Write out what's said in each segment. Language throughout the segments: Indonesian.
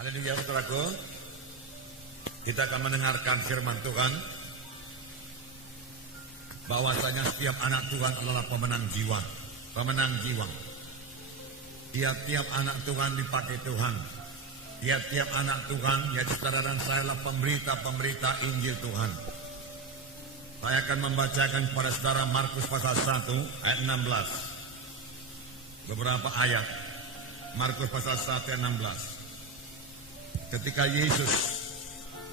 Haleluya, saudaraku. Kita akan mendengarkan firman Tuhan bahwasanya setiap anak Tuhan adalah pemenang jiwa. Pemenang jiwa. Tiap-tiap anak Tuhan dipakai Tuhan. Tiap-tiap anak Tuhan, yaitu saudara dan saya, adalah pemberita-pemberita Injil Tuhan. Saya akan membacakan kepada saudara Markus pasal 1 ayat 16. Beberapa ayat. Markus pasal 1 ayat 16. Ketika Yesus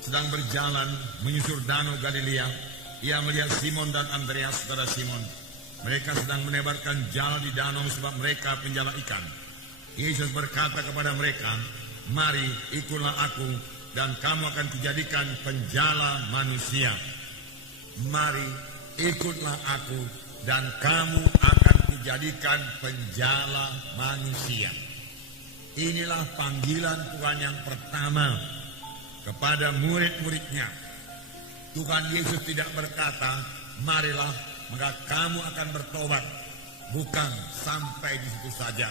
sedang berjalan menyusur danau Galilea, ia melihat Simon dan Andreas, saudara Simon. Mereka sedang menebarkan jala di danau sebab mereka penjala ikan. Yesus berkata kepada mereka, "Mari ikutlah aku dan kamu akan kujadikan penjala manusia." Mari ikutlah aku dan kamu akan kujadikan penjala manusia. Inilah panggilan Tuhan yang pertama kepada murid-muridnya. Tuhan Yesus tidak berkata, "Marilah, maka kamu akan bertobat." Bukan sampai di situ saja.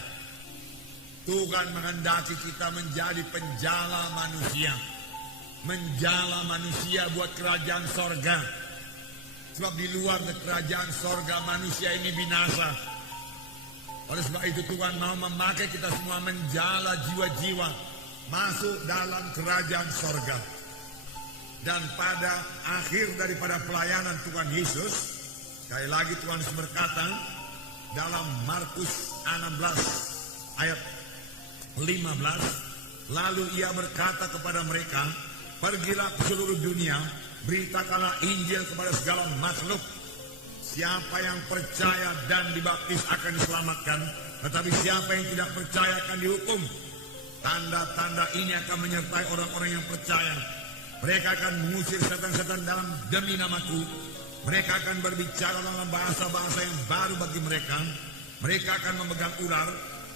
Tuhan menghendaki kita menjadi penjala manusia. Menjala manusia buat kerajaan sorga. Sebab di luar kerajaan sorga manusia ini binasa. Oleh sebab itu Tuhan mau memakai kita semua menjala jiwa-jiwa masuk dalam kerajaan sorga. Dan pada akhir daripada pelayanan Tuhan Yesus, sekali lagi Tuhan Yesus berkata dalam Markus 16 ayat 15, lalu ia berkata kepada mereka, "Pergilah ke seluruh dunia, beritakanlah Injil kepada segala makhluk. Siapa yang percaya dan dibaptis akan diselamatkan, tetapi siapa yang tidak percaya akan dihukum. Tanda-tanda ini akan menyertai orang-orang yang percaya. Mereka akan mengusir setan-setan dalam demi namaku. Mereka akan berbicara dalam bahasa-bahasa yang baru bagi mereka. Mereka akan memegang ular,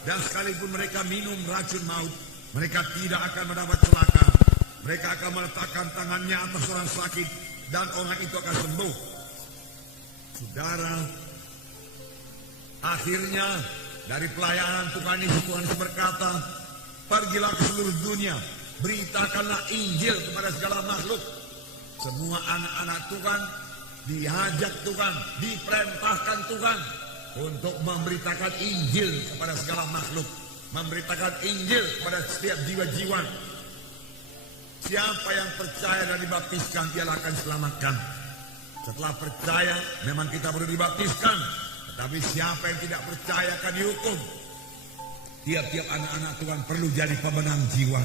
dan sekalipun mereka minum racun maut, mereka tidak akan mendapat celaka. Mereka akan meletakkan tangannya atas orang sakit, dan orang itu akan sembuh." Saudara, akhirnya dari pelayanan Tuhan Yesus berkata, "Pergilah ke seluruh dunia, beritakanlah Injil kepada segala makhluk." Semua anak-anak Tuhan diajak Tuhan, diperintahkan Tuhan untuk memberitakan Injil kepada segala makhluk, memberitakan Injil kepada setiap jiwa-jiwa. Siapa yang percaya dan dibaptiskan, dialah akan diselamatkan. Setelah percaya, memang kita perlu dibaptiskan. Tetapi siapa yang tidak percaya akan dihukum. Tiap-tiap anak-anak Tuhan perlu jadi pemenang jiwa.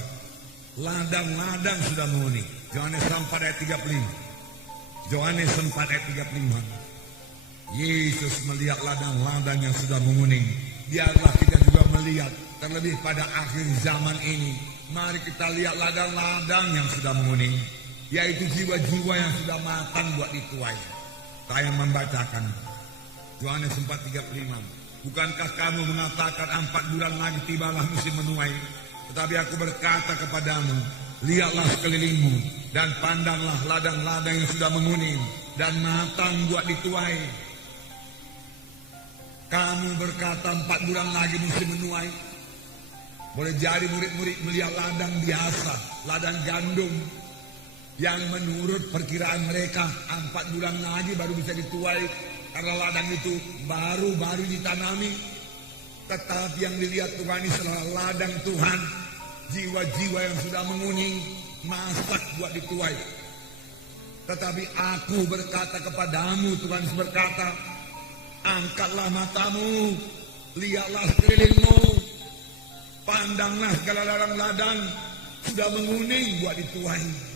Ladang-ladang sudah menghuni. Yohanes 4 ayat 35. Yohanes 4 ayat 35. Yesus melihat ladang-ladang yang sudah menguning. Biarlah kita juga melihat, terlebih pada akhir zaman ini. Mari kita lihat ladang-ladang yang sudah menguning, yaitu jiwa-jiwa yang sudah matang buat dituai. Saya membacakan Yohanes 4:35. "Bukankah kamu mengatakan 4 bulan lagi tibalah musim menuai? Tetapi aku berkata kepadamu, lihatlah sekelilingmu dan pandanglah ladang-ladang yang sudah menguning dan matang buat dituai." Kamu berkata 4 bulan lagi musim menuai. Boleh jadi murid-murid melihat ladang biasa, ladang gandum, yang menurut perkiraan mereka 4 bulan lagi baru bisa dituai karena ladang itu baru ditanami. Tetapi yang dilihat Tuhan ini adalah ladang Tuhan, jiwa-jiwa yang sudah menguning, masak buat dituai. Tetapi aku berkata kepadamu, Tuhan berkata, angkatlah matamu, lihatlah sekelilingmu, pandanglah segala ladang-ladang sudah menguning buat dituai.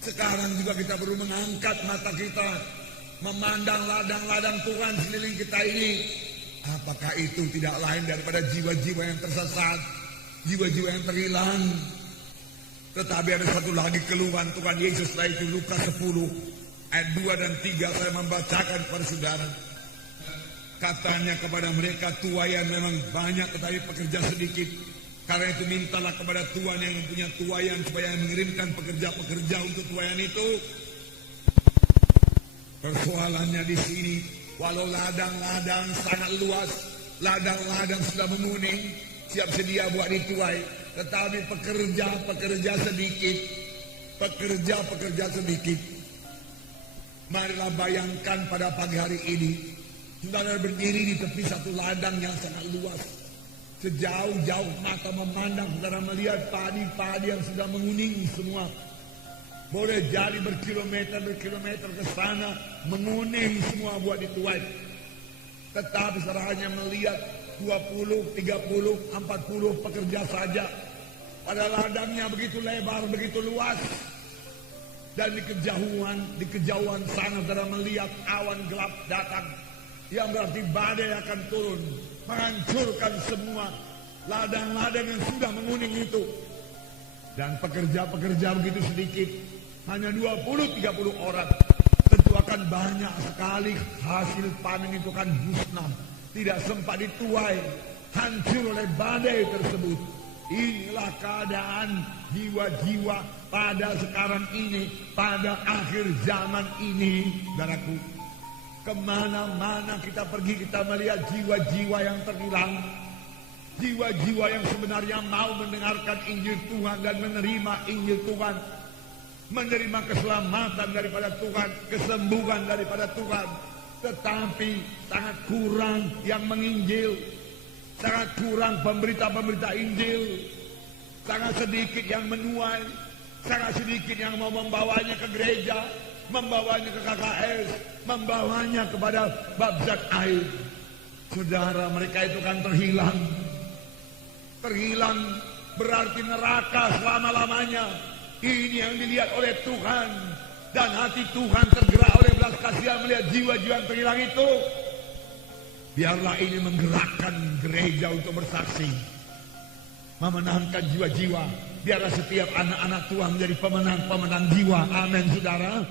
Sekarang juga kita perlu mengangkat mata kita, memandang ladang-ladang Tuhan sekeliling kita ini. Apakah itu tidak lain daripada jiwa-jiwa yang tersesat, jiwa-jiwa yang terhilang? Tetapi ada satu lagi keluhan Tuhan Yesus, yaitu Lukas 10 ayat 2 dan 3. Saya membacakan kepada saudara. Katanya kepada mereka, tuaian memang banyak tetapi pekerja sedikit. Karena itu mintalah kepada Tuhan yang mempunyai tuaian supaya mengirimkan pekerja-pekerja untuk tuaian itu. Persoalannya di sini, walau ladang-ladang sangat luas, ladang-ladang sudah menguning, siap sedia buat dituai, tetapi pekerja sedikit. Pekerja sedikit. Marilah bayangkan pada pagi hari ini, saudara berdiri di tepi satu ladang yang sangat luas. Sejauh-jauh mata memandang, saudara melihat padi-padi yang sudah menguning semua. Boleh jadi berkilometer ke sana, menguning semua buat dituai. Tetapi saudara hanya melihat 20, 30, 40 pekerja saja. Pada ladangnya begitu lebar, begitu luas. Dan di kejauhan sana saudara melihat awan gelap datang. Yang berarti badai akan turun, menghancurkan semua ladang-ladang yang sudah menguning itu. Dan pekerja begitu sedikit, hanya 20-30 orang. Tentu akan banyak sekali hasil panen itu akan musnah, tidak sempat dituai, hancur oleh badai tersebut. Inilah keadaan jiwa-jiwa pada sekarang ini, pada akhir zaman ini, saudaraku. Kemana-mana kita pergi, kita melihat jiwa-jiwa yang terhilang. Jiwa-jiwa yang sebenarnya mau mendengarkan Injil Tuhan dan menerima Injil Tuhan. Menerima keselamatan daripada Tuhan, kesembuhan daripada Tuhan. Tetapi sangat kurang yang menginjil. Sangat kurang pemberita-pemberita Injil. Sangat sedikit yang menuai. Sangat sedikit yang mau membawanya ke gereja, membawanya ke KKS, membawanya kepada baptisan air. Saudara, mereka itu kan terhilang. Terhilang berarti neraka selama-lamanya. Ini yang dilihat oleh Tuhan. Dan hati Tuhan tergerak oleh belas kasihan melihat jiwa-jiwa yang terhilang itu. Biarlah ini menggerakkan gereja untuk bersaksi, memenangkan jiwa-jiwa. Biarlah setiap anak-anak Tuhan menjadi pemenang-pemenang jiwa. Amin, saudara.